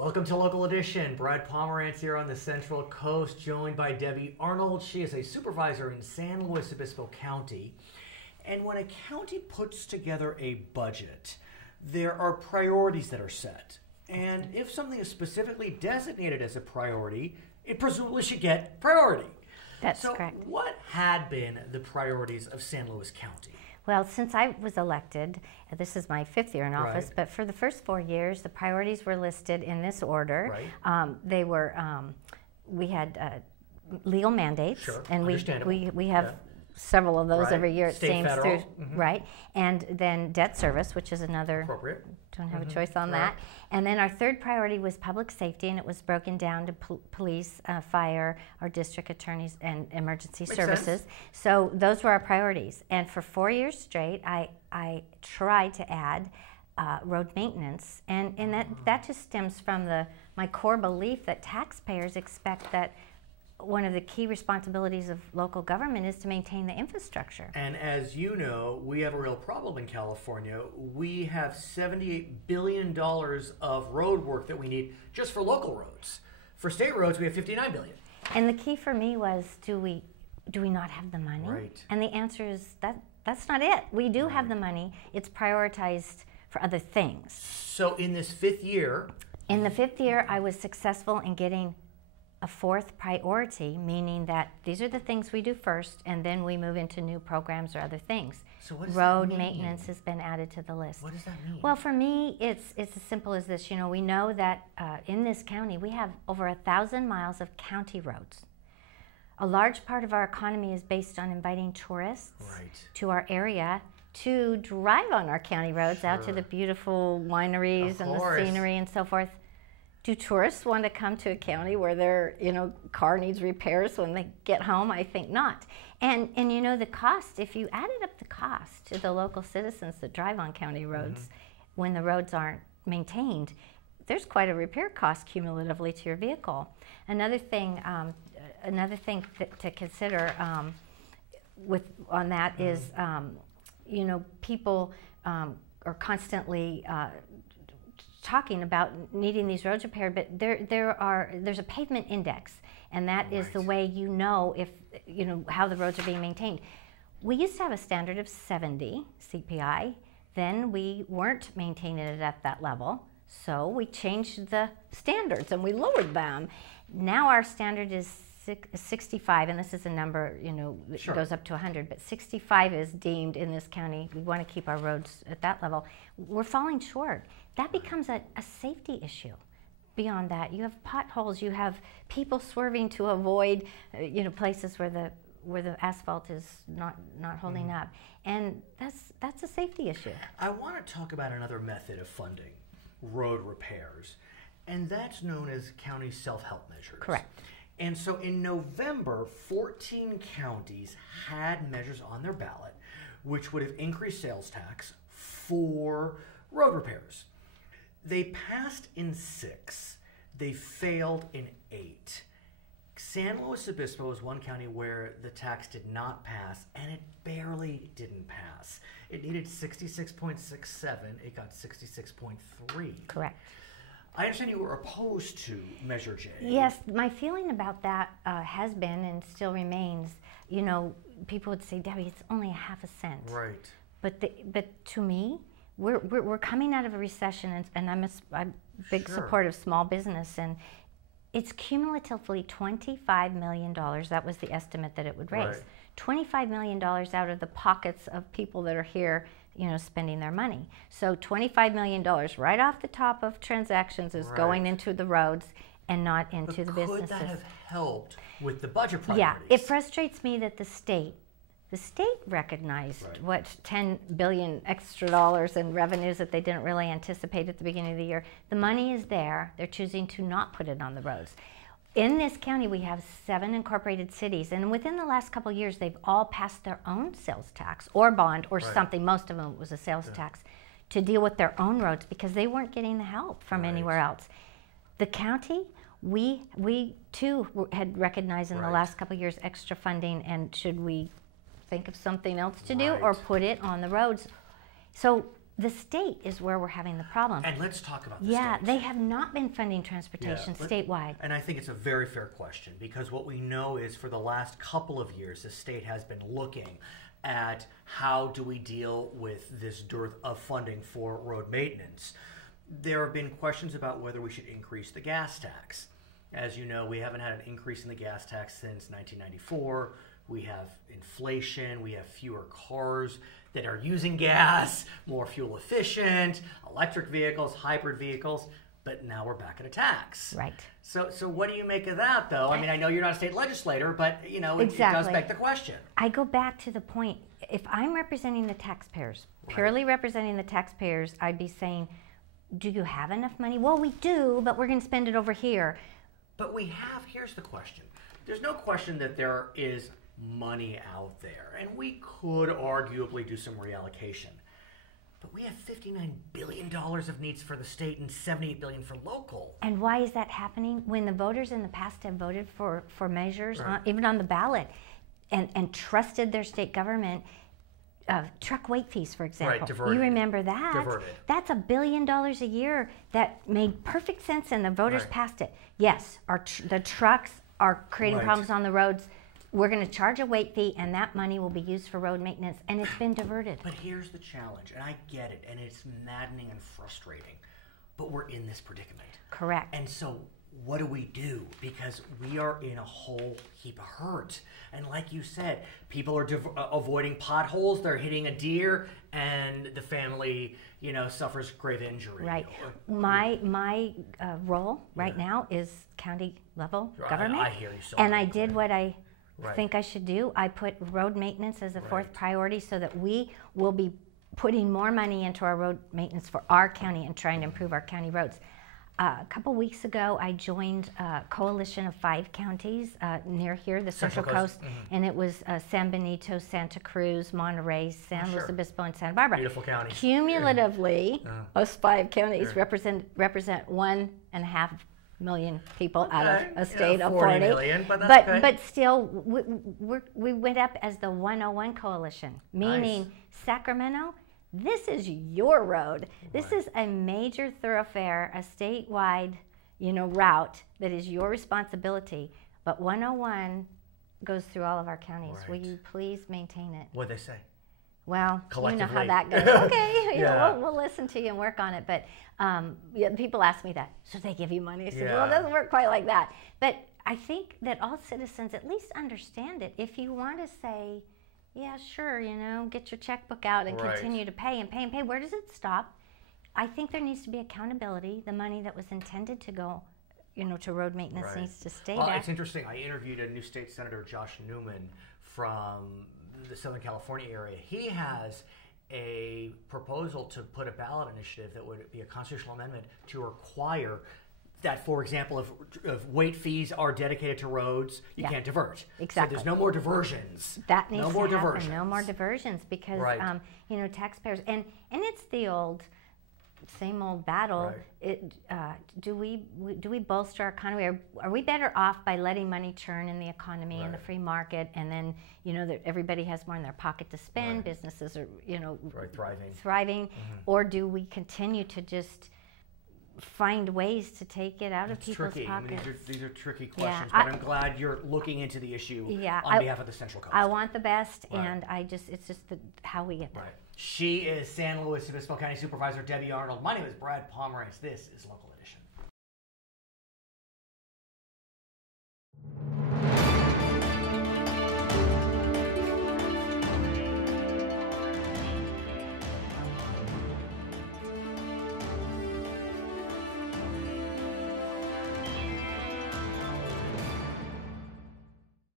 Welcome to Local Edition. Brad Pomerance here on the Central Coast, joined by Debbie Arnold. She is a supervisor in San Luis Obispo County. And when a county puts together a budget, there are priorities that are set. And if something is specifically designated as a priority, it presumably should get priority. That's correct. So what had been the priorities of San Luis County? Well, since I was elected, this is my 5th year in office, Right. but for the first 4 years, the priorities were listed in this order. Right. They were, we had legal mandates, Sure, and understandable. we have Yeah. several of those Right. every year. It State, seems federal. through, Mhm. right? And then debt service, which is another. Appropriate. Don't have Mhm. a choice on Right. that. And then our third priority was public safety, and it was broken down to police, fire, our district attorneys, and emergency Makes services. sense. So those were our priorities. And for 4 years straight, I tried to add road maintenance, and that just stems from my core belief that taxpayers expect that one of the key responsibilities of local government is to maintain the infrastructure. And as you know, we have a real problem in California. We have $78 billion of road work that we need just for local roads. For state roads, we have $59 billion. And the key for me was, do we not have the money? Right. And the answer is that's not it. We do have the money. It's prioritized for other things. So in this 5th year, In the 5th year, I was successful in getting a 4th priority, meaning that these are the things we do first, and then we move into new programs or other things. So what does that Road mean? maintenance has been added to the list. What does that mean? Well, for me, it's as simple as this. You know, we know that in this county, we have over 1,000 miles of county roads. A large part of our economy is based on inviting tourists Right. to our area to drive on our county roads out to Sure. the beautiful wineries Of and the course. scenery and so forth. Do tourists want to come to a county where their car needs repairs when they get home? I think not. And the cost, if you added up the cost to the local citizens that drive on county roads when the roads aren't maintained, there's quite a repair cost cumulatively to your vehicle. Another thing to consider on that is, people are constantly talking about needing these roads repaired, but there's a pavement index, and that is the Right. way if how the roads are being maintained. We used to have a standard of 70 CPI. Then we weren't maintaining it at that level, so we changed the standards and we lowered them. Now our standard is 65, and this is a number that Sure. goes up to 100, but 65 is deemed in this county. We want to keep our roads at that level. We're falling short. That becomes a safety issue. Beyond that, you have potholes, you have people swerving to avoid places where the asphalt is not holding up, and that's a safety issue. I want to talk about another method of funding road repairs, and that's known as county self-help measures. Correct. And so in November, 14 counties had measures on their ballot which would have increased sales tax for road repairs. They passed in 6. They failed in 8. San Luis Obispo is one county where the tax did not pass, and it barely didn't pass. It needed 66.67. It got 66.3. Correct. I understand you were opposed to Measure J. Yes, my feeling about that has been and still remains, people would say, Debbie, it's only a half a cent. Right. But to me, we're coming out of a recession, and I'm a big Sure. supporter of small business, and it's cumulatively $25 million. That was the estimate that it would raise. Right. $25 million out of the pockets of people that are here, spending their money. So $25 million right off the top of transactions is going Right. into the roads and not into the businesses. Could that have helped with the budget Yeah, priorities? it frustrates me that the state recognized Right. what $10 billion extra dollars in revenues that they didn't really anticipate at the beginning of the year. The money is there. They're choosing to not put it on the roads. In this county, we have 7 incorporated cities, and within the last couple of years, they've all passed their own sales tax or bond or Right. something. Most of them was a sales tax to deal with their own roads because they weren't getting the help from Right. anywhere else. The county, we too had recognized in the Right. last couple of years extra funding, and should we think of something else to do or Right. put it on the roads? So The state is where we're having the problem. And let's talk about the Yeah, state. they have not been funding transportation statewide. And I think it's a very fair question, because what we know is for the last couple of years, the state has been looking at how do we deal with this dearth of funding for road maintenance. There have been questions about whether we should increase the gas tax. As you know, we haven't had an increase in the gas tax since 1994. We have inflation, we have fewer cars that are using gas, more fuel efficient, electric vehicles, hybrid vehicles, but now we're back at a tax. Right. So what do you make of that, though? I mean, I know you're not a state legislator, but, you know, it does beg the question. I go back to the point, if I'm representing the taxpayers, purely representing the taxpayers, I'd be saying, do you have enough money? Well, we do, but we're going to spend it over here. But we have, here's the question. There's no question that there is money out there, and we could arguably do some reallocation. But we have $59 billion of needs for the state and $78 billion for local. And why is that happening? When the voters in the past have voted for measures, even on the ballot, and trusted their state government, truck weight fees, for example. Diverted. You remember that? Diverted. That's $1 billion a year that made perfect sense, and the voters passed it. Yes, the trucks are creating problems on the roads. We're going to charge a weight fee, and that money will be used for road maintenance, and it's been diverted. But here's the challenge, and I get it, and it's maddening and frustrating, but we're in this predicament. Correct. And so what do we do? Because we are in a whole heap of hurt. And like you said, people are avoiding potholes, they're hitting a deer, and the family, you know, suffers grave injury. Right. My role right now is county level government. I hear you so and much. I did what I think I should do. I put road maintenance as a fourth priority so that we will be putting more money into our road maintenance for our county and trying to improve our county roads. A couple weeks ago, I joined a coalition of 5 counties near here, the Central Coast, and it was San Benito, Santa Cruz, Monterey, San Luis Obispo, and Santa Barbara. Beautiful counties. Cumulatively, those 5 counties represent 1.5 million people out of a state of 40 million, but still, we went up as the 101 coalition, meaning Sacramento. This is your road. This is a major thoroughfare, a statewide, route that is your responsibility. But 101 goes through all of our counties. Will you please maintain it? What'd they say? Well, you know how that goes. Okay, we'll listen to you and work on it. But people ask me that. Should they give you money? I said, well, it doesn't work quite like that. But I think that all citizens at least understand it. If you want to say, yeah, sure, get your checkbook out and continue to pay and pay and pay. Where does it stop? I think there needs to be accountability. The money that was intended to go, to road maintenance needs to stay there. It's interesting. I interviewed a new state senator, Josh Newman, from the Southern California area. He has a proposal to put a ballot initiative that would be a constitutional amendment to require that, for example, if weight fees are dedicated to roads, you can't divert. Exactly. So there's no more diversions. That needs to happen. No more diversions because, taxpayers, and it's the same old battle. Do we bolster our economy? Are we better off by letting money churn in the economy and the free market, and then that everybody has more in their pocket to spend? Businesses are thriving, or do we continue to just find ways to take it out of people's pockets? I mean, these are tricky questions, but I'm glad you're looking into the issue on behalf of the Central Coast. I want the best, and it's just how we get there. She is San Luis Obispo County Supervisor Debbie Arnold. My name is Brad Pomerance. This is Local